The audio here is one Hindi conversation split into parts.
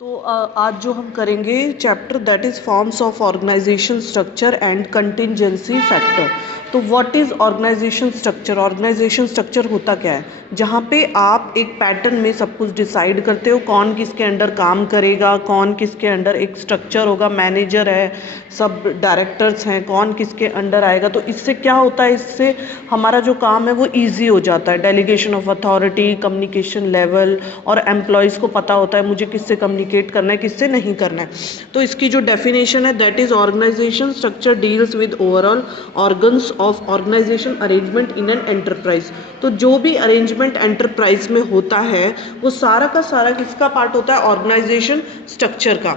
तो आज जो हम करेंगे chapter that is forms of organisation structure and contingency factor. तो what is organisation structure? Organisation structure होता क्या है? जहाँ पे आप एक पैटर्न में सब कुछ डिसाइड करते हो, कौन किसके अंडर काम करेगा, कौन किसके अंडर, एक स्ट्रक्चर होगा, मैनेजर है, सब डायरेक्टर्स हैं, कौन किसके अंडर आएगा। तो इससे क्या होता है, इससे हमारा जो काम है वो ईजी हो जाता है। Delegation of authority, communication level, और एम्प्लॉयज़ को पता होता है मुझे किससे कम्युनिकेट करना है, किससे नहीं करना है। तो इसकी जो डेफिनेशन है that is organisation structure deals with overall organs of organisation arrangement in an enterprise. तो जो भी अरेंजमेंट एंटरप्राइज में होता है वो सारा का सारा किसका पार्ट होता है? ऑर्गेनाइजेशन स्ट्रक्चर का।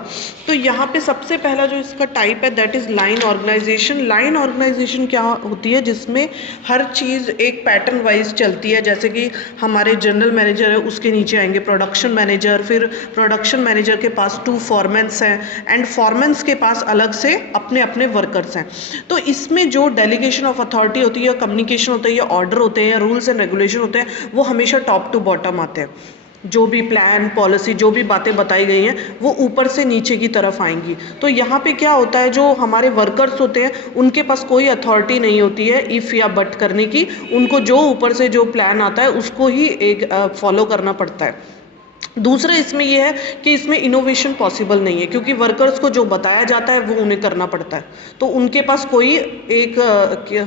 तो यहाँ पे सबसे पहला जो इसका टाइप है that is line organisation. Line organisation क्या होती है? जिसमें हर चीज़ एक पैटर्न वाइज चलती है। जैसे कि हमारे जनरल मैनेजर है, उसके नीचे आएंगे प्रोडक्शन मैनेजर, फिर प्रोडक्शन मैनेजर के पास 2 फॉरमैन्स हैं एंड फॉरमैन्स के पास अलग से अपने अपने वर्कर्स हैं। तो इसमें जो डेलीगेशन ऑफ अथॉरिटी होती है, या कम्युनिकेशन होता है, या ऑर्डर होते हैं, या रूल्स एंड रेगुलेशन होते हैं, वो हमेशा टॉप टू बॉटम आते हैं। जो भी प्लान, पॉलिसी, जो भी बातें बताई गई हैं वो ऊपर से नीचे की तरफ आएंगी। तो यहाँ पे क्या होता है, जो हमारे वर्कर्स होते हैं उनके पास कोई अथॉरिटी नहीं होती है इफ़ या बट करने की। उनको जो ऊपर से जो प्लान आता है उसको ही एक फॉलो करना पड़ता है। दूसरा इसमें यह है कि इसमें इनोवेशन पॉसिबल नहीं है, क्योंकि वर्कर्स को जो बताया जाता है वो उन्हें करना पड़ता है। तो उनके पास कोई एक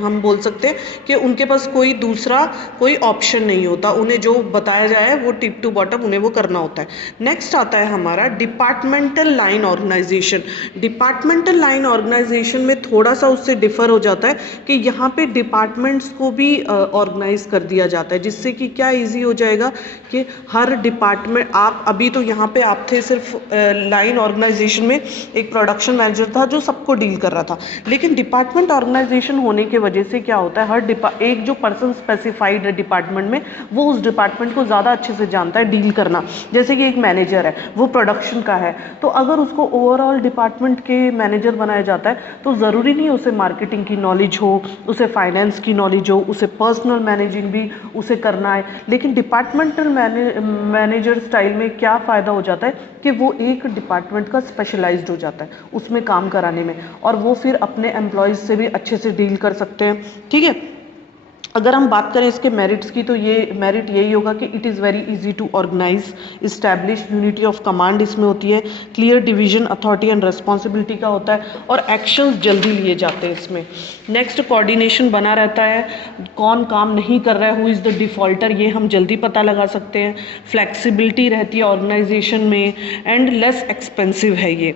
हम बोल सकते हैं कि उनके पास कोई दूसरा कोई ऑप्शन नहीं होता। उन्हें जो बताया जाए वो टिप टू बॉटम उन्हें वो करना होता है। नेक्स्ट आता है हमारा departmental line organisation. Departmental line organisation में थोड़ा सा उससे डिफर हो जाता है कि यहाँ पे डिपार्टमेंट्स को भी ऑर्गेनाइज कर दिया जाता है, जिससे कि क्या ईजी हो जाएगा कि हर डिपार्टमेंट, आप अभी तो यहाँ पे आप थे सिर्फ लाइन ऑर्गेनाइजेशन में एक प्रोडक्शन मैनेजर था जो सबको डील कर रहा था। लेकिन डिपार्टमेंट ऑर्गेनाइजेशन होने की वजह से क्या होता है, एक जो पर्सन स्पेसिफाइड है डिपार्टमेंट में, वो उस डिपार्टमेंट को ज़्यादा अच्छे से जानता है डील करना। जैसे कि एक मैनेजर है, वो प्रोडक्शन का है, तो अगर उसको ओवरऑल डिपार्टमेंट के मैनेजर बनाया जाता है तो ज़रूरी नहीं उसे मार्केटिंग की नॉलेज हो, उसे फाइनेंस की नॉलेज हो, उसे पर्सनल मैनेजिंग भी उसे करना है। लेकिन डिपार्टमेंटल मैनेजर स्टाइल में क्या फ़ायदा हो जाता है कि वो एक डिपार्टमेंट का स्पेशलाइज्ड हो जाता है उसमें काम कराने में, और वो फिर अपने एम्प्लॉयज़ से भी अच्छे से डील कर सकते हैं। ठीक है। अगर हम बात करें इसके मेरिट्स की, तो ये मेरिट यही होगा कि it is very easy to organise, establish unity of command इसमें होती है, clear division authority and responsibility का होता है, और एक्शंस जल्दी लिए जाते हैं इसमें। नेक्स्ट, कोऑर्डिनेशन बना रहता है, कौन काम नहीं कर रहा है, हु इज़ द डिफ़ॉल्टर, ये हम जल्दी पता लगा सकते हैं। फ्लेक्सिबिलिटी रहती है ऑर्गेनाइजेशन में, एंड लेस एक्सपेंसिव है ये।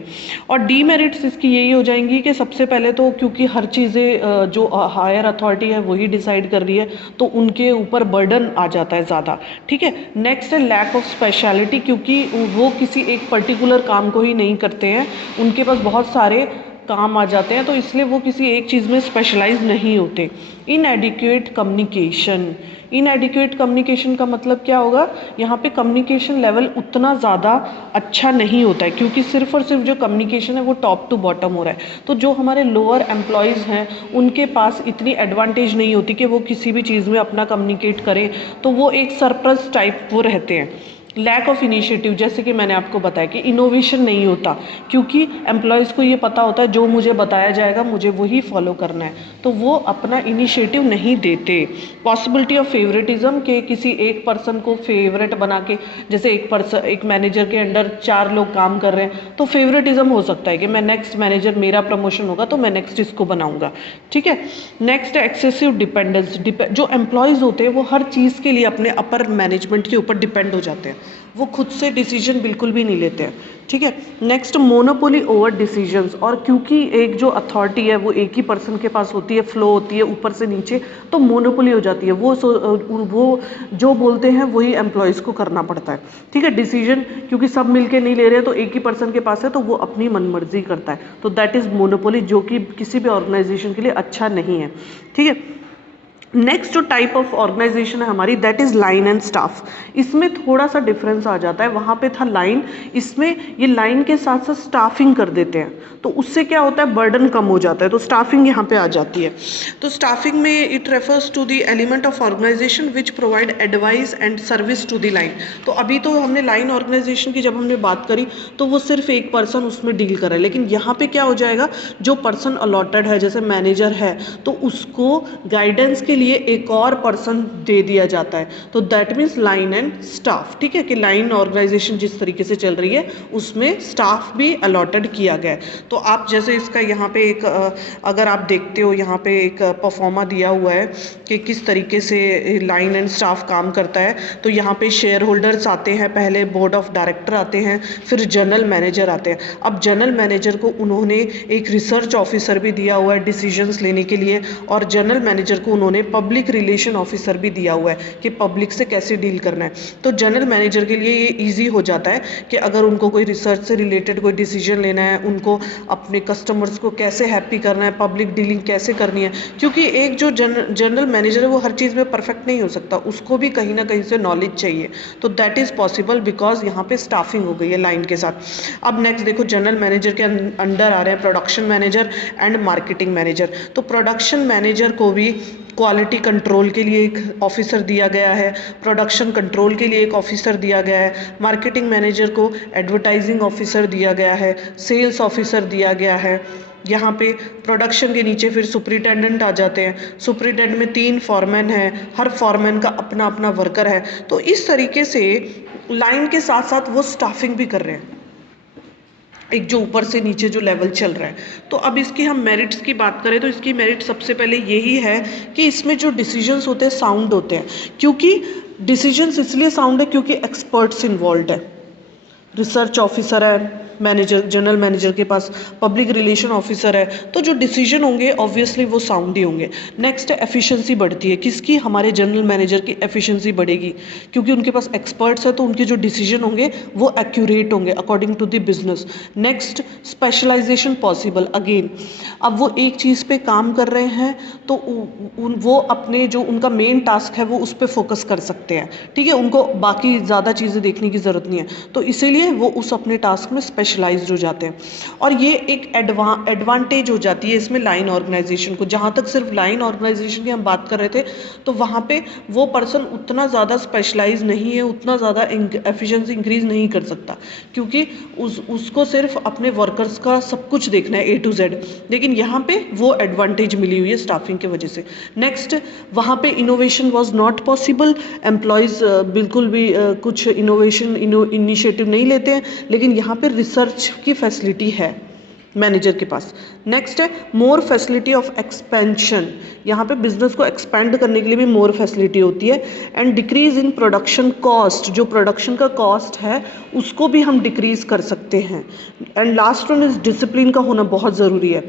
और डीमेरिट्स इसकी यही हो जाएंगी कि सबसे पहले तो क्योंकि हर चीज़ें जो हायर अथॉरिटी है वही डिसाइड कर रही है, तो उनके ऊपर बर्डन आ जाता है ज़्यादा। ठीक है। नेक्स्ट है लैक ऑफ स्पेशलिटी, क्योंकि वो किसी एक पर्टिकुलर काम को ही नहीं करते हैं, उनके पास बहुत सारे काम आ जाते हैं, तो इसलिए वो किसी एक चीज़ में स्पेशलाइज नहीं होते। इनएडिक्वेट कम्युनिकेशन। इनएडिक्वेट कम्युनिकेशन का मतलब क्या होगा, यहाँ पे कम्युनिकेशन लेवल उतना ज़्यादा अच्छा नहीं होता है, क्योंकि सिर्फ और सिर्फ जो कम्युनिकेशन है वो टॉप टू बॉटम हो रहा है। तो जो हमारे लोअर एम्प्लॉयज़ हैं उनके पास इतनी एडवांटेज नहीं होती कि वो किसी भी चीज़ में अपना कम्युनिकेट करें, तो वो एक सरप्लस टाइप वो रहते हैं। लैक ऑफ इनिशिएटिव, जैसे कि मैंने आपको बताया कि इनोवेशन नहीं होता, क्योंकि एम्प्लॉयज़ को ये पता होता है जो मुझे बताया जाएगा मुझे वही फॉलो करना है, तो वो अपना इनिशिएटिव नहीं देते। पॉसिबिलिटी ऑफ फेवरेटिज्म, के किसी एक पर्सन को फेवरेट बना के, जैसे एक मैनेजर के अंडर 4 लोग काम कर रहे हैं, तो फेवरेटिज्म हो सकता है कि मैं नेक्स्ट मैनेजर, मेरा प्रमोशन होगा तो मैं नेक्स्ट इसको बनाऊंगा। ठीक है। Next, excessive dependence. जो एम्प्लॉयज़ होते हैं वो हर चीज़ के लिए अपने अपर मैनेजमेंट के ऊपर डिपेंड हो जाते हैं, वो खुद से डिसीजन बिल्कुल भी नहीं लेते हैं। ठीक है। Next, monopoly over decisions. और क्योंकि एक जो अथॉरिटी है वो एक ही पर्सन के पास होती है, फ्लो होती है ऊपर से नीचे, तो मोनोपोली हो जाती है, वो जो बोलते हैं वही एम्प्लॉयज़ को करना पड़ता है। ठीक है। डिसीजन क्योंकि सब मिलके नहीं ले रहे हैं, तो एक ही पर्सन के पास है तो वो अपनी मनमर्जी करता है, तो दैट इज़ मोनोपोली, जो कि किसी भी ऑर्गेनाइजेशन के लिए अच्छा नहीं है। ठीक है। नेक्स्ट जो टाइप ऑफ ऑर्गेनाइजेशन है हमारी, that is line and staff. इसमें थोड़ा सा डिफरेंस आ जाता है, वहाँ पे था लाइन, इसमें ये लाइन के साथ साथ स्टाफिंग कर देते हैं, तो उससे क्या होता है, बर्डन कम हो जाता है, तो स्टाफिंग यहाँ पे आ जाती है। तो स्टाफिंग में it refers to the element of organisation which provide advice and service to the line. तो अभी तो हमने लाइन ऑर्गेनाइजेशन की जब हमने बात करी तो वो सिर्फ एक पर्सन उसमें डील कर रहा है, लेकिन यहाँ पे क्या हो जाएगा, जो पर्सन अलॉटेड है जैसे मैनेजर है तो उसको गाइडेंस के लिए एक और पर्सन दे दिया जाता है, तो that means line and staff. ठीक है, कि लाइन ऑर्गेनाइजेशन जिस तरीके से चल रही है उसमें स्टाफ भी अलॉटेड किया गया है। तो आप जैसे इसका यहाँ पे एक अगर आप देखते हो यहाँ पे एक परफॉर्मा दिया हुआ है कि किस तरीके से लाइन एंड स्टाफ काम करता है, तो यहाँ पे शेयर होल्डर्स आते हैं, पहले बोर्ड ऑफ डायरेक्टर आते हैं, फिर जनरल मैनेजर आते हैं। अब जनरल मैनेजर को उन्होंने एक रिसर्च ऑफिसर भी दिया हुआ है डिसीजंस लेने के लिए, और जनरल मैनेजर को उन्होंने पब्लिक रिलेशन ऑफिसर भी दिया हुआ है कि पब्लिक से कैसे डील करना है। तो जनरल मैनेजर के लिए ये ईजी हो जाता है कि अगर उनको कोई रिसर्च से रिलेटेड कोई डिसीजन लेना है, उनको अपने कस्टमर्स को कैसे हैप्पी करना है, पब्लिक डीलिंग कैसे करनी है, क्योंकि एक जो जनरल मैनेजर है वो हर चीज़ में परफेक्ट नहीं हो सकता, उसको भी कहीं ना कहीं से नॉलेज चाहिए, तो दैट इज़ पॉसिबल बिकॉज यहाँ पे स्टाफिंग हो गई है लाइन के साथ। अब नेक्स्ट देखो, जनरल मैनेजर के अंडर आ रहे हैं production manager and marketing manager. तो प्रोडक्शन मैनेजर को भी क्वालिटी कंट्रोल के लिए एक ऑफिसर दिया गया है, प्रोडक्शन कंट्रोल के लिए एक ऑफिसर दिया गया है, मार्केटिंग मैनेजर को एडवर्टाइजिंग ऑफिसर दिया गया है, सेल्स ऑफिसर दिया गया है। यहाँ पे प्रोडक्शन के नीचे फिर सुपरिटेंडेंट आ जाते हैं, सुपरिटेंडेंट में 3 फॉरमैन हैं, हर फॉरमैन का अपना अपना वर्कर है। तो इस तरीके से लाइन के साथ साथ वो स्टाफिंग भी कर रहे हैं, एक जो ऊपर से नीचे जो लेवल चल रहा है। तो अब इसकी हम मेरिट्स की बात करें तो इसकी मेरिट सबसे पहले यही है कि इसमें जो डिसीजंस होते हैं साउंड होते हैं, क्योंकि डिसीजंस इसलिए साउंड है क्योंकि एक्सपर्ट्स इन्वॉल्व है, रिसर्च ऑफिसर है मैनेजर, जनरल मैनेजर के पास पब्लिक रिलेशन ऑफिसर है, तो जो डिसीजन होंगे ऑब्वियसली वो साउंड ही होंगे। नेक्स्ट है एफिशिएंसी बढ़ती है, किसकी, हमारे जनरल मैनेजर की एफिशिएंसी बढ़ेगी, क्योंकि उनके पास एक्सपर्ट्स है तो उनके जो डिसीजन होंगे वो एक्यूरेट होंगे according to the business. Next specialisation possible, again अब वो एक चीज़ पे काम कर रहे हैं तो वो अपने जो उनका मेन टास्क है वो उस पर फोकस कर सकते हैं, ठीक है, उनको बाकी ज़्यादा चीज़ें देखने की ज़रूरत नहीं है, तो इसीलिए वो उस अपने टास्क में स्पेशलाइज्ड हो जाते हैं। और ये एक एडवांटेज हो जाती है इसमें लाइन ऑर्गेनाइजेशन को। जहाँ तक सिर्फ लाइन ऑर्गेनाइजेशन की हम बात कर रहे थे तो वहाँ पे वो पर्सन उतना ज़्यादा स्पेशलाइज नहीं है, उतना ज़्यादा एफिशिएंसी इंक्रीज नहीं कर सकता, क्योंकि उसको सिर्फ अपने वर्कर्स का सब कुछ देखना है A to Z, लेकिन यहाँ पे वो एडवांटेज मिली हुई है स्टाफिंग की वजह से। नेक्स्ट, वहाँ पे innovation was not possible, employees बिल्कुल भी कुछ इनिशिएटिव नहीं लेते हैं, लेकिन यहाँ पे रिसर्च की फैसिलिटी है मैनेजर के पास। नेक्स्ट है मोर फैसिलिटी ऑफ एक्सपेंशन, यहाँ पे बिजनेस को एक्सपेंड करने के लिए भी मोर फैसिलिटी होती है। And decrease in production cost, जो प्रोडक्शन का कॉस्ट है उसको भी हम डिक्रीज कर सकते हैं। And last one is discipline का होना बहुत ज़रूरी है।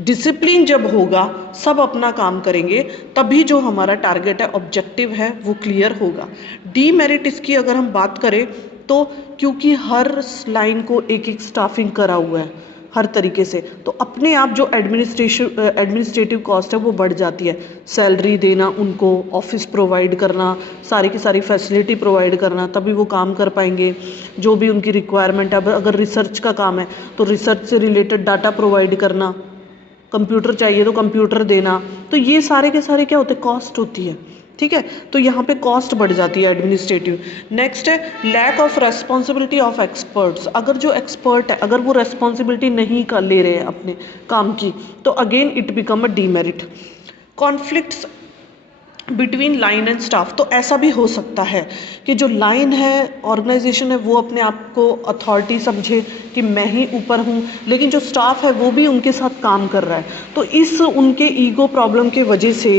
डिसिप्लिन जब होगा, सब अपना काम करेंगे, तभी जो हमारा टारगेट है, ऑब्जेक्टिव है, वो क्लियर होगा। डीमेरिट इसकी अगर हम बात करें तो क्योंकि हर लाइन को एक एक स्टाफिंग करा हुआ है हर तरीके से, तो अपने आप जो एडमिनिस्ट्रेटिव कॉस्ट है वो बढ़ जाती है। सैलरी देना उनको, ऑफिस प्रोवाइड करना, सारी की सारी फैसिलिटी प्रोवाइड करना, तभी वो काम कर पाएंगे जो भी उनकी रिक्वायरमेंट है। अगर रिसर्च का काम है तो रिसर्च से रिलेटेड डाटा प्रोवाइड करना, कंप्यूटर चाहिए तो कंप्यूटर देना, तो ये सारे के सारे क्या होते हैं, कॉस्ट होती है, ठीक है। तो यहाँ पे कॉस्ट बढ़ जाती है एडमिनिस्ट्रेटिव। नेक्स्ट है lack of responsibility of experts, अगर जो एक्सपर्ट है अगर वो रेस्पॉन्सिबिलिटी नहीं कर ले रहे हैं अपने काम की, तो again it become a demerit. Conflicts between line and staff, तो ऐसा भी हो सकता है कि जो लाइन है, ऑर्गेनाइजेशन है, वो अपने आप को अथॉरिटी समझे कि मैं ही ऊपर हूँ, लेकिन जो स्टाफ है वो भी उनके साथ काम कर रहा है, तो इस उनके ईगो प्रॉब्लम के वजह से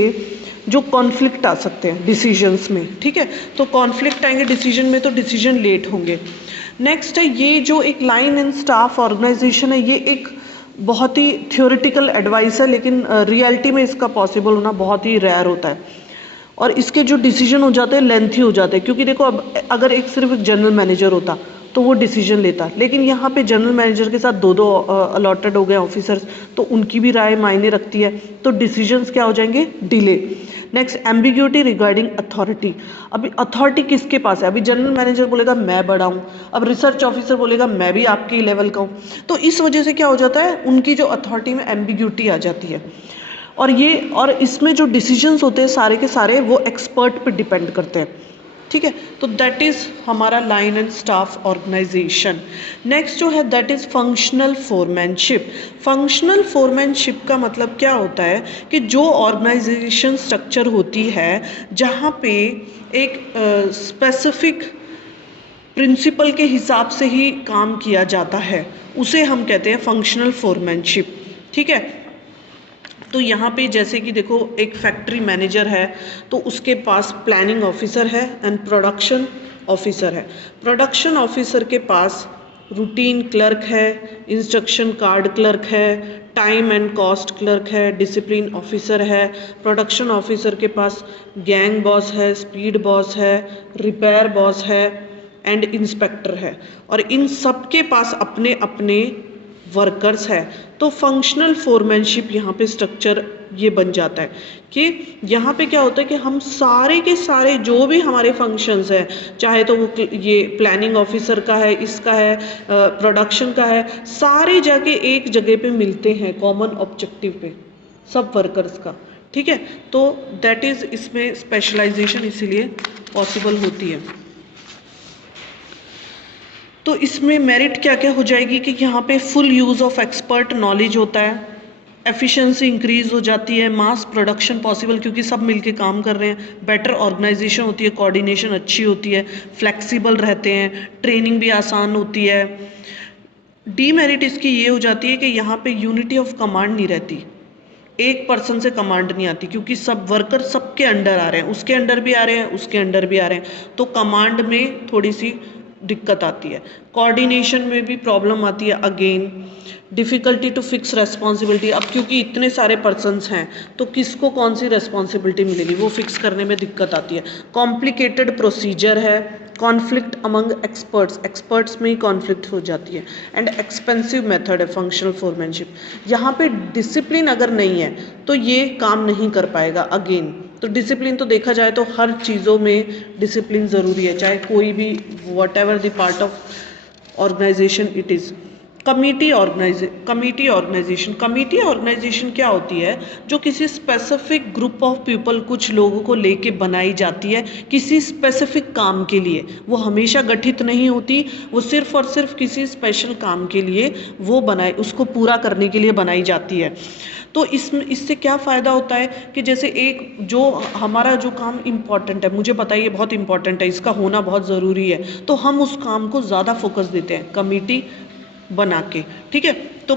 जो कॉन्फ्लिक्ट आ सकते हैं डिसीजंस में, ठीक है, तो कॉन्फ्लिक्ट आएंगे डिसीजन में तो डिसीजन लेट होंगे। नेक्स्ट है ये जो एक लाइन एंड स्टाफ ऑर्गेनाइजेशन है, ये एक बहुत ही थ्योरेटिकल एडवाइस है, लेकिन रियलिटी में इसका पॉसिबल होना बहुत ही रेयर होता है, और इसके जो डिसीजन हो जाते हैं लेंथी हो जाते हैं। क्योंकि देखो अब अगर एक सिर्फ एक जनरल मैनेजर होता तो वो डिसीजन लेता। लेकिन यहाँ पे जनरल मैनेजर के साथ दो दो अलॉटेड हो गए ऑफिसर्स, तो उनकी भी राय मायने रखती है, तो डिसीजंस क्या हो जाएंगे, delay. Next, ambiguity regarding authority. अभी अथॉरिटी किसके पास है, अभी जनरल मैनेजर बोलेगा मैं बड़ा हूँ, अब रिसर्च ऑफिसर बोलेगा मैं भी आपके लेवल का हूँ, तो इस वजह से क्या हो जाता है, उनकी जो अथॉरिटी में एम्बिग्यूटी आ जाती है। और इसमें जो डिसीजंस होते हैं सारे के सारे वो एक्सपर्ट पे डिपेंड करते हैं, ठीक है। तो दैट इज़ हमारा line and staff organisation. Next जो है that is functional foremanship. Functional foremanship का मतलब क्या होता है कि जो ऑर्गेनाइजेशन स्ट्रक्चर होती है जहाँ पे एक स्पेसिफिक प्रिंसिपल के हिसाब से ही काम किया जाता है, उसे हम कहते हैं फंक्शनल फोरमैनशिप, ठीक है। तो यहाँ पे जैसे कि देखो एक फैक्ट्री मैनेजर है तो उसके पास प्लानिंग ऑफिसर है एंड प्रोडक्शन ऑफिसर है। प्रोडक्शन ऑफिसर के पास रूटीन क्लर्क है, इंस्ट्रक्शन कार्ड क्लर्क है, टाइम एंड कॉस्ट क्लर्क है, डिसिप्लिन ऑफिसर है। प्रोडक्शन ऑफिसर के पास गैंग बॉस है, स्पीड बॉस है, रिपेयर बॉस है एंड इंस्पेक्टर है, और इन सब के पास अपने अपने वर्कर्स है। तो फंक्शनल फोरमैनशिप यहाँ पे स्ट्रक्चर ये बन जाता है कि यहाँ पे क्या होता है कि हम सारे के सारे जो भी हमारे फंक्शंस हैं, चाहे तो वो ये प्लानिंग ऑफिसर का है, इसका है, प्रोडक्शन का है, सारे जाके एक जगह पे मिलते हैं कॉमन ऑब्जेक्टिव पे सब वर्कर्स का, ठीक है। तो दैट इज़ इसमें स्पेशलाइजेशन इसीलिए पॉसिबल होती है। तो इसमें मेरिट क्या क्या हो जाएगी कि यहाँ पे full use of expert knowledge होता है, एफिशिएंसी इंक्रीज हो जाती है, मास प्रोडक्शन पॉसिबल क्योंकि सब मिलके काम कर रहे हैं, बेटर ऑर्गेनाइजेशन होती है, कोऑर्डिनेशन अच्छी होती है, फ्लेक्सिबल रहते हैं, ट्रेनिंग भी आसान होती है। डीमेरिट इसकी ये हो जाती है कि यहाँ पे यूनिटी ऑफ कमांड नहीं रहती, एक पर्सन से कमांड नहीं आती क्योंकि सब वर्कर सबके अंडर आ रहे हैं, उसके अंडर भी आ रहे हैं, उसके अंडर भी आ रहे हैं, तो कमांड में थोड़ी सी दिक्कत आती है। कोऑर्डिनेशन में भी प्रॉब्लम आती है again. Difficulty to fix responsibility, अब क्योंकि इतने सारे पर्सन्स हैं तो किसको कौन सी रेस्पॉन्सिबिलिटी मिलेगी वो फिक्स करने में दिक्कत आती है। कॉम्प्लिकेटेड प्रोसीजर है, कॉन्फ्लिक्ट अमंग एक्सपर्ट्स में ही कॉन्फ्लिक्ट हो जाती है, एंड एक्सपेंसिव मेथड है फंक्शनल फोरमैनशिप। यहाँ पे डिसिप्लिन अगर नहीं है तो ये काम नहीं कर पाएगा अगेन। तो डिसिप्लिन तो देखा जाए तो हर चीज़ों में डिसिप्लिन ज़रूरी है, चाहे कोई भी whatever the part of organisation it is. Committee organisation क्या होती है, जो किसी स्पेसिफिक ग्रुप ऑफ पीपल, कुछ लोगों को लेके बनाई जाती है किसी स्पेसिफिक काम के लिए। वो हमेशा गठित नहीं होती, वो सिर्फ और सिर्फ किसी स्पेशल काम के लिए वो उसको पूरा करने के लिए बनाई जाती है। तो इससे क्या फ़ायदा होता है कि जैसे एक जो हमारा जो काम इम्पॉर्टेंट है, मुझे पता है ये बहुत इम्पॉर्टेंट है, इसका होना बहुत ज़रूरी है, तो हम उस काम को ज़्यादा फोकस देते हैं कमेटी बना के, ठीक है। तो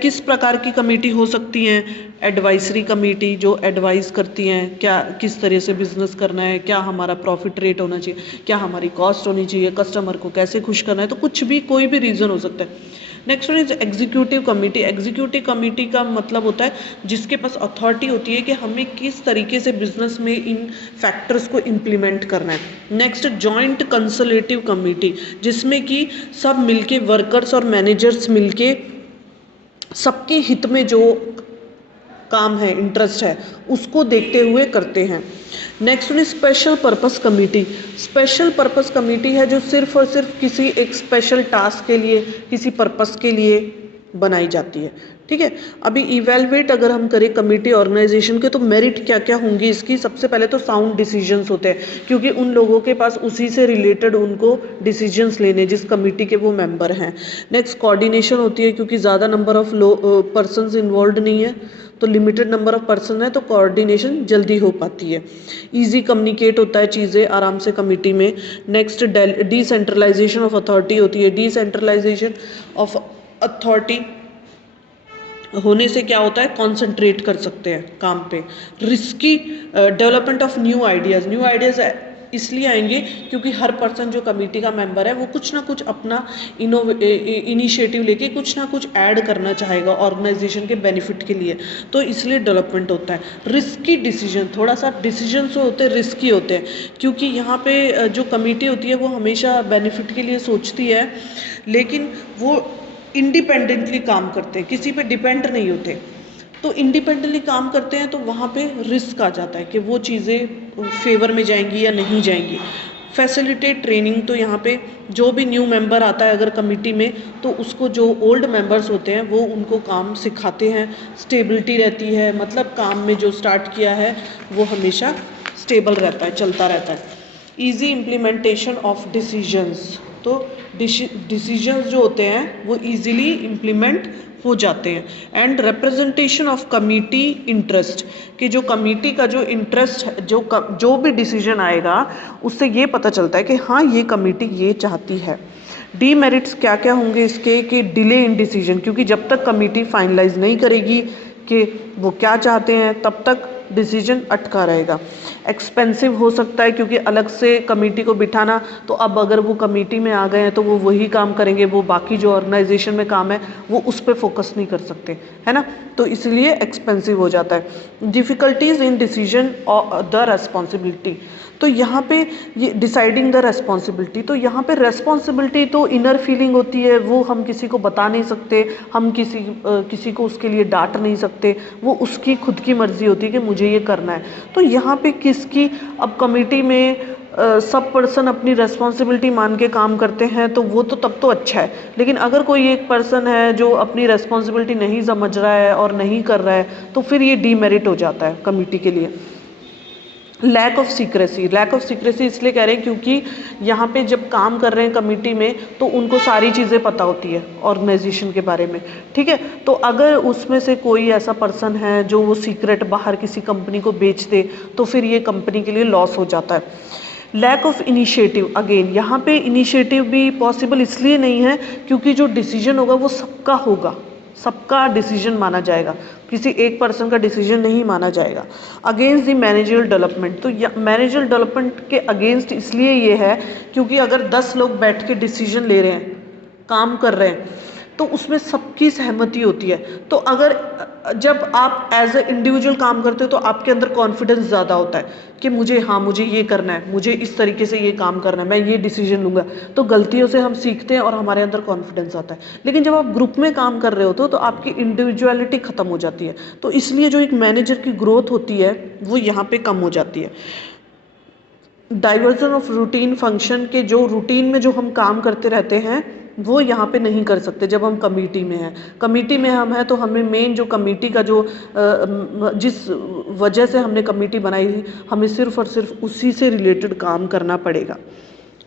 किस प्रकार की कमेटी हो सकती हैं, एडवाइजरी कमेटी जो एडवाइस करती हैं क्या किस तरह से बिजनेस करना है, क्या हमारा प्रॉफिट रेट होना चाहिए, क्या हमारी कॉस्ट होनी चाहिए, कस्टमर को कैसे खुश करना है, तो कुछ भी कोई भी रीज़न हो सकता है। Next one is executive committee. Executive committee का मतलब होता है जिसके पास अथॉरिटी होती है कि हमें किस तरीके से बिजनेस में इन फैक्टर्स को इम्प्लीमेंट करना है। नेक्स्ट, जॉइंट कंसल्टेटिव कमेटी, जिसमें कि सब मिलके वर्कर्स और मैनेजर्स मिलके सबके हित में जो काम है, इंटरेस्ट है, उसको देखते हुए करते हैं। Next one special purpose committee. Special purpose committee है जो सिर्फ और सिर्फ किसी एक स्पेशल टास्क के लिए, किसी पर्पस के लिए बनाई जाती है, ठीक है। अभी इवेलुएट अगर हम करें कमेटी ऑर्गेनाइजेशन के, तो मेरिट क्या क्या होंगी इसकी। सबसे पहले तो साउंड डिसीजंस होते हैं क्योंकि उन लोगों के पास उसी से रिलेटेड उनको डिसीजंस लेने जिस कमेटी के वो मेंबर हैं। नेक्स्ट, कोऑर्डिनेशन होती है क्योंकि ज़्यादा नंबर ऑफ पर्सनस इन्वॉल्व नहीं है, तो लिमिटेड नंबर ऑफ पर्सन है तो कोऑर्डिनेशन जल्दी हो पाती है। इजी कम्युनिकेट होता है चीज़ें आराम से कमेटी में। नेक्स्ट, डिसेंट्रलाइजेशन ऑफ अथॉरिटी होती है। डिसेंट्रलाइजेशन ऑफ अथॉरिटी होने से क्या होता है, कॉन्सेंट्रेट कर सकते हैं काम पे। Risky development of new ideas इसलिए आएंगे क्योंकि हर पर्सन जो कमेटी का मेंबर है वो कुछ ना कुछ अपना इनिशिएटिव लेके कुछ ना कुछ ऐड करना चाहेगा ऑर्गेनाइजेशन के बेनिफिट के लिए, तो इसलिए डेवलपमेंट होता है। रिस्की डिसीजन, थोड़ा सा डिसीजन जो होते हैं रिस्की होते हैं, क्योंकि यहाँ पे जो कमेटी होती है वो हमेशा बेनिफिट के लिए सोचती है, लेकिन वो इंडिपेंडेंटली काम करते हैं, किसी पे डिपेंड नहीं होते। तो इंडिपेंडेंटली काम करते हैं तो वहाँ पे रिस्क आ जाता है कि वो चीज़ें फेवर में जाएंगी या नहीं जाएंगी। फैसिलिटेट ट्रेनिंग, तो यहाँ पे जो भी न्यू मेंबर आता है अगर कमेटी में, तो उसको जो ओल्ड मेंबर्स होते हैं वो उनको काम सिखाते हैं, स्टेबिलिटी रहती है, मतलब काम में जो स्टार्ट किया है वो हमेशा स्टेबल रहता है, चलता रहता है। ईजी इम्प्लीमेंटेशन ऑफ डिसीजंस, तो डिसीजंस जो होते हैं वो ईजिली इम्प्लीमेंट हो जाते हैं। And representation of committee interest, कि जो कमेटी का जो इंटरेस्ट है, जो भी डिसीजन आएगा उससे ये पता चलता है कि हाँ ये कमेटी ये चाहती है। डीमेरिट्स क्या क्या होंगे इसके, कि डिले इन डिसीजन, क्योंकि जब तक कमेटी फाइनलाइज नहीं करेगी कि वो क्या चाहते हैं तब तक डिसीजन अटका रहेगा। एक्सपेंसिव हो सकता है क्योंकि अलग से कमेटी को बिठाना, तो अब अगर वो कमेटी में आ गए हैं तो वो वही काम करेंगे, वो बाकी जो ऑर्गेनाइजेशन में काम है वो उस पर फोकस नहीं कर सकते, है ना, तो इसलिए एक्सपेंसिव हो जाता है। Difficulties in decision the responsibility, तो यहाँ पे ये डिसाइडिंग द रेस्पॉन्सिबिलिटी, तो यहाँ पे रेस्पॉन्सिबिलिटी तो इनर फीलिंग होती है, वो हम किसी को बता नहीं सकते, हम किसी को उसके लिए डांट नहीं सकते, वो उसकी खुद की मर्जी होती है कि मुझे ये करना है। तो यहाँ पे किसकी, अब कमेटी में सब पर्सन अपनी रेस्पॉन्सिबिलिटी मान के काम करते हैं तो वो तो तब तो अच्छा है, लेकिन अगर कोई एक पर्सन है जो अपनी रेस्पॉन्सिबिलिटी नहीं समझ रहा है और नहीं कर रहा है तो फिर ये डीमेरिट हो जाता है कमेटी के लिए। Lack of secrecy, lack of secrecy इसलिए कह रहे हैं क्योंकि यहाँ पे जब काम कर रहे हैं कमेटी में तो उनको सारी चीज़ें पता होती है ऑर्गेनाइजेशन के बारे में, ठीक है, तो अगर उसमें से कोई ऐसा पर्सन है जो वो सीक्रेट बाहर किसी कंपनी को बेच दे तो फिर ये कंपनी के लिए लॉस हो जाता है। लैक ऑफ इनिशिएटिव, अगेन यहाँ पे इनिशिएटिव भी पॉसिबल इसलिए नहीं है क्योंकि जो डिसीजन होगा वो सबका होगा, सबका डिसीजन माना जाएगा, किसी एक पर्सन का डिसीजन नहीं माना जाएगा। अगेंस्ट द मैनेजरियल डेवलपमेंट, तो मैनेजरियल डेवलपमेंट के अगेंस्ट इसलिए ये है क्योंकि अगर 10 लोग बैठ के डिसीजन ले रहे हैं, काम कर रहे हैं, तो उसमें सबकी सहमति होती है। तो अगर जब आप एज ए इंडिविजुअल काम करते हो तो आपके अंदर कॉन्फिडेंस ज़्यादा होता है कि मुझे ये करना है, मुझे इस तरीके से ये काम करना है, मैं ये डिसीजन लूँगा, तो गलतियों से हम सीखते हैं और हमारे अंदर कॉन्फिडेंस आता है। लेकिन जब आप ग्रुप में काम कर रहे होते हो तो आपकी इंडिविजुअलिटी ख़त्म हो जाती है, तो इसलिए जो एक मैनेजर की ग्रोथ होती है वो यहाँ पे कम हो जाती है। डाइवर्जन ऑफ रूटीन फंक्शन, के जो रूटीन में जो हम काम करते रहते हैं वो यहाँ पे नहीं कर सकते जब हम कमेटी में हैं। कमेटी में हम हैं तो हमें मेन जो कमेटी का जो जिस वजह से हमने कमेटी बनाई थी हमें सिर्फ़ और सिर्फ उसी से रिलेटेड काम करना पड़ेगा।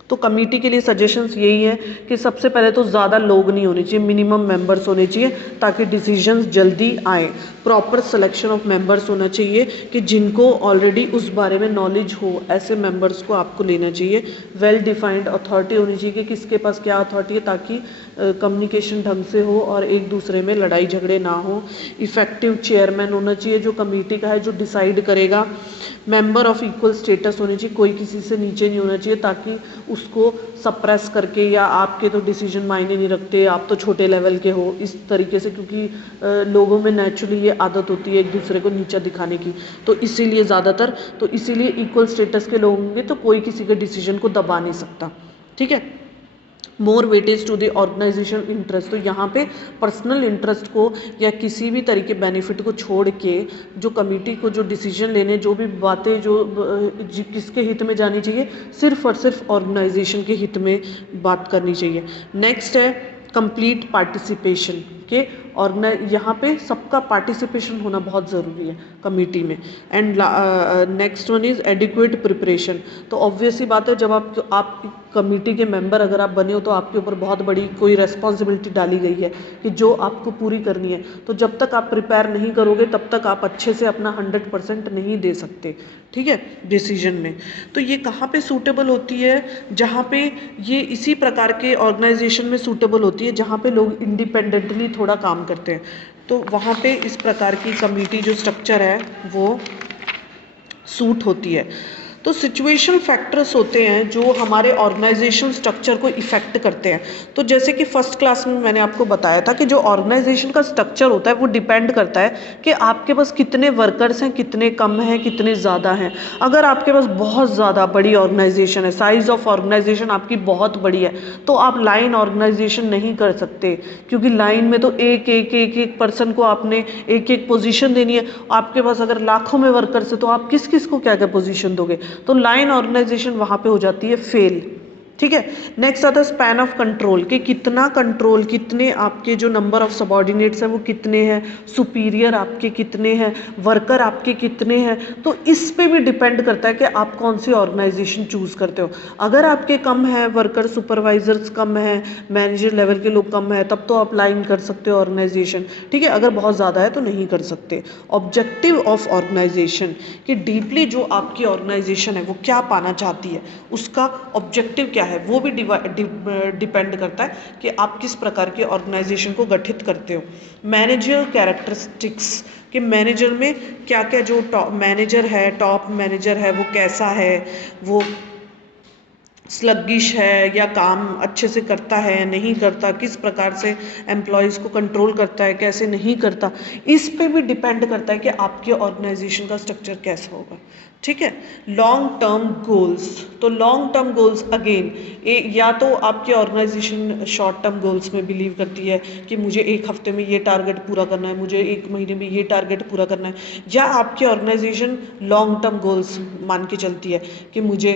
तो कमेटी के लिए सजेशंस यही है कि सबसे पहले तो ज़्यादा लोग नहीं होने चाहिए, मिनिमम मेंबर्स होने चाहिए ताकि डिसीजंस जल्दी आए। प्रॉपर सिलेक्शन ऑफ मेंबर्स होना चाहिए कि जिनको ऑलरेडी उस बारे में नॉलेज हो, ऐसे मेंबर्स को आपको लेना चाहिए। वेल डिफाइंड अथॉरिटी होनी चाहिए कि किसके पास क्या अथॉरिटी है ताकि कम्युनिकेशन ढंग से हो और एक दूसरे में लड़ाई झगड़े ना हो। इफ़ेक्टिव चेयरमैन होना चाहिए जो कमेटी का है, जो डिसाइड करेगा। मेंबर ऑफ इक्वल स्टेटस होने चाहिए, कोई किसी से नीचे नहीं होना चाहिए ताकि उसको सप्रेस करके या आपके तो डिसीजन मायने नहीं रखते, आप तो छोटे लेवल के हो, इस तरीके से, क्योंकि लोगों में नेचुरली ये आदत होती है एक दूसरे को नीचा दिखाने की, तो इसीलिए ज़्यादातर तो इसीलिए इक्वल स्टेटस के लोग होंगे तो कोई किसी के डिसीजन को दबा नहीं सकता, ठीक है। More weightage to the organisation interest, तो यहाँ पे पर्सनल इंटरेस्ट को या किसी भी तरीके बेनिफिट को छोड़ के जो कमेटी को जो डिसीजन लेने, जो भी बातें जो किसके हित में जानी चाहिए, सिर्फ और सिर्फ ऑर्गेनाइजेशन के हित में बात करनी चाहिए। नेक्स्ट है कंप्लीट पार्टिसिपेशन, के यहाँ पे सबका पार्टिसिपेशन होना बहुत ज़रूरी है कमेटी में। And next one is adequate preparation, तो ऑब्वियस ही बात है जब आप कमेटी के मेंबर अगर आप बने हो तो आपके ऊपर बहुत बड़ी कोई रेस्पॉन्सिबिलिटी डाली गई है कि जो आपको पूरी करनी है, तो जब तक आप प्रिपेयर नहीं करोगे तब तक आप अच्छे से अपना 100% नहीं दे सकते, ठीक है, डिसीजन में। तो ये कहाँ पे सूटेबल होती है, जहाँ पे ये इसी प्रकार के ऑर्गेनाइजेशन में सूटेबल होती है जहाँ पे लोग इंडिपेंडेंटली थोड़ा काम करते हैं, तो वहाँ पे इस प्रकार की कमेटी जो स्ट्रक्चर है वो सूट होती है। तो सिचुएशनल फैक्टर्स होते हैं जो हमारे ऑर्गेनाइजेशन स्ट्रक्चर को इफ़ेक्ट करते हैं। तो जैसे कि फर्स्ट क्लास में मैंने आपको बताया था कि जो ऑर्गेनाइजेशन का स्ट्रक्चर होता है वो डिपेंड करता है कि आपके पास कितने वर्कर्स हैं, कितने कम हैं, कितने ज़्यादा हैं। अगर आपके पास बहुत ज़्यादा बड़ी ऑर्गेनाइजेशन है, साइज़ ऑफ ऑर्गेनाइजेशन आपकी बहुत बड़ी है, तो आप लाइन ऑर्गेनाइजेशन नहीं कर सकते, क्योंकि लाइन में तो एक पर्सन को आपने एक एक पोजीशन देनी है। आपके पास अगर लाखों में वर्कर्स है तो आप किस किस को क्या क्या पोजीशन दोगे, तो लाइन ऑर्गेनाइजेशन वहाँ पे हो जाती है फेल। ठीक है। नेक्स्ट आता है स्पैन ऑफ कंट्रोल, कि कितना कंट्रोल, कितने आपके जो नंबर ऑफ सबॉर्डिनेट्स हैं वो कितने हैं, सुपीरियर आपके कितने हैं, वर्कर आपके कितने हैं। तो इस पे भी डिपेंड करता है कि आप कौन सी ऑर्गेनाइजेशन चूज़ करते हो। अगर आपके कम है वर्कर, सुपरवाइजर्स कम है, मैनेजर लेवल के लोग कम है, तब तो आप लाइन कर सकते हो ऑर्गेनाइजेशन। ठीक है। अगर बहुत ज़्यादा है तो नहीं कर सकते। ऑब्जेक्टिव ऑफ ऑर्गेनाइजेशन, कि डीपली जो आपकी ऑर्गेनाइजेशन है वो क्या पाना चाहती है, उसका ऑब्जेक्टिव क्या है, वो भी डिपेंड करता है कि आप किस प्रकार की ऑर्गेनाइजेशन को गठित करते हो। मैनेजरियल कैरेक्टरिस्टिक्स, कि मैनेजर में क्या क्या, जो टॉप मैनेजर है, टॉप मैनेजर है वो कैसा है, वो स्लगिश है या काम अच्छे से करता है, नहीं करता, किस प्रकार से एम्प्लॉयज़ को कंट्रोल करता है, कैसे नहीं करता। इस पे भी डिपेंड करता है कि आपके ऑर्गेनाइजेशन का स्ट्रक्चर कैसा होगा। ठीक है। लॉन्ग टर्म गोल्स, तो लॉन्ग टर्म गोल्स अगेन या तो आपकी ऑर्गेनाइजेशन शॉर्ट टर्म गोल्स में बिलीव करती है कि मुझे एक हफ्ते में ये टारगेट पूरा करना है, मुझे एक महीने में ये टारगेट पूरा करना है, या आपकी ऑर्गेनाइजेशन लॉन्ग टर्म गोल्स मान के चलती है कि मुझे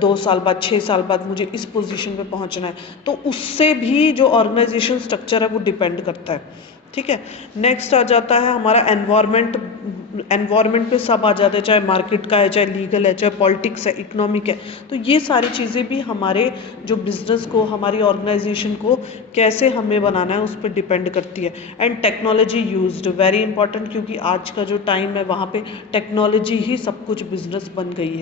2 साल बाद, 6 साल बाद मुझे इस पोजीशन पे पहुंचना है। तो उससे भी जो ऑर्गेनाइजेशन स्ट्रक्चर है वो डिपेंड करता है। ठीक है। नेक्स्ट आ जाता है हमारा एनवायरनमेंट। एनवायरनमेंट पे सब आ जाता है, चाहे मार्केट का है, चाहे लीगल है, चाहे पॉलिटिक्स है, इकोनॉमिक है। तो ये सारी चीज़ें भी हमारे जो बिजनेस को, हमारी ऑर्गेनाइजेशन को कैसे हमें बनाना है उस पर डिपेंड करती है। And technology used, very important, क्योंकि आज का जो टाइम है वहाँ पे टेक्नोलॉजी ही सब कुछ बिजनेस बन गई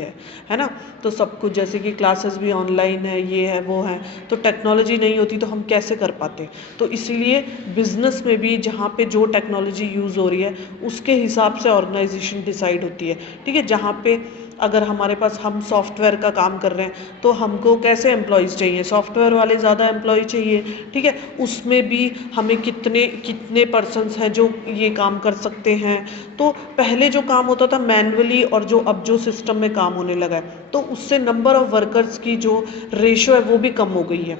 है ना। तो सब कुछ, जैसे कि क्लासेस भी ऑनलाइन है, ये है वो है, तो टेक्नोलॉजी नहीं होती तो हम कैसे कर पाते। तो इसीलिए बिजनेस में भी जहाँ पे जो टेक्नोलॉजी यूज़ हो रही है उसके हिसाब से ऑर्गेनाइजेशन डिसाइड होती है। ठीक है। जहाँ पे अगर हमारे पास, हम सॉफ्टवेयर का काम कर रहे हैं तो हमको कैसे एम्प्लॉयज़ चाहिए, सॉफ्टवेयर वाले ज़्यादा एम्प्लॉय चाहिए। ठीक है। उसमें भी हमें कितने कितने पर्सन्स हैं जो ये काम कर सकते हैं। तो पहले जो काम होता था मैन्युअली, और जो अब जो सिस्टम में काम होने लगा है, तो उससे नंबर ऑफ़ वर्कर्स की जो रेशो है वो भी कम हो गई है।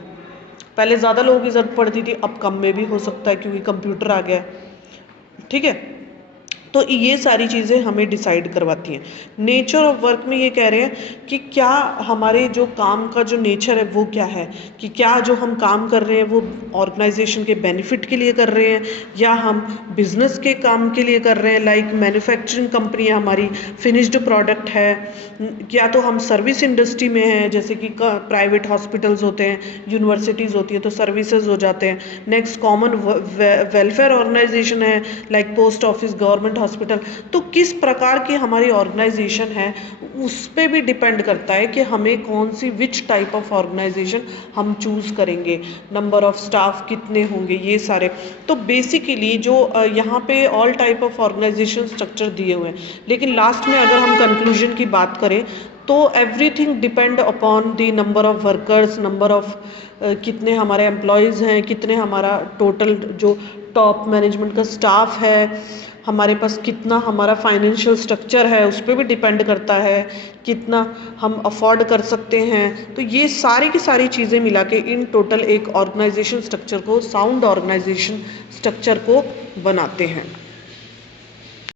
पहले ज़्यादा लोगों की ज़रूरत पड़ती थी, अब कम में भी हो सकता है क्योंकि कंप्यूटर आ गया है। ठीक है। तो ये सारी चीज़ें हमें डिसाइड करवाती हैं। नेचर ऑफ वर्क में ये कह रहे हैं कि क्या हमारे जो काम का जो नेचर है वो क्या है, कि क्या जो हम काम कर रहे हैं वो ऑर्गेनाइजेशन के बेनिफिट के लिए कर रहे हैं या हम बिजनेस के काम के लिए कर रहे हैं। लाइक मैन्युफैक्चरिंग कंपनी है हमारी, फिनिश्ड प्रोडक्ट है, या तो हम सर्विस इंडस्ट्री में हैं, जैसे कि प्राइवेट हॉस्पिटल्स होते हैं, यूनिवर्सिटीज़ होती है तो सर्विसेज हो जाते हैं। नेक्स्ट कॉमन वेलफेयर ऑर्गेनाइजेशन है, like post office, government hospital. तो किस प्रकार की हमारी ऑर्गेनाइजेशन है उस पर भी डिपेंड करता है कि हमें कौन सी, विच टाइप ऑफ ऑर्गेनाइजेशन हम चूज़ करेंगे, नंबर ऑफ स्टाफ कितने होंगे, ये सारे। तो बेसिकली जो यहाँ पे all type of organisation structure दिए हुए हैं, लेकिन लास्ट में अगर हम कंक्लूजन की बात करें तो everything depend upon the number of workers, number of कितने हमारे एम्प्लॉयज़ हैं, कितने हमारा टोटल जो टॉप मैनेजमेंट का स्टाफ है, हमारे पास कितना हमारा फाइनेंशियल स्ट्रक्चर है उस पर भी डिपेंड करता है, कितना हम अफोर्ड कर सकते हैं। तो ये सारी की सारी चीज़ें मिला के इन टोटल एक ऑर्गेनाइजेशन स्ट्रक्चर को, साउंड ऑर्गेनाइजेशन स्ट्रक्चर को बनाते हैं।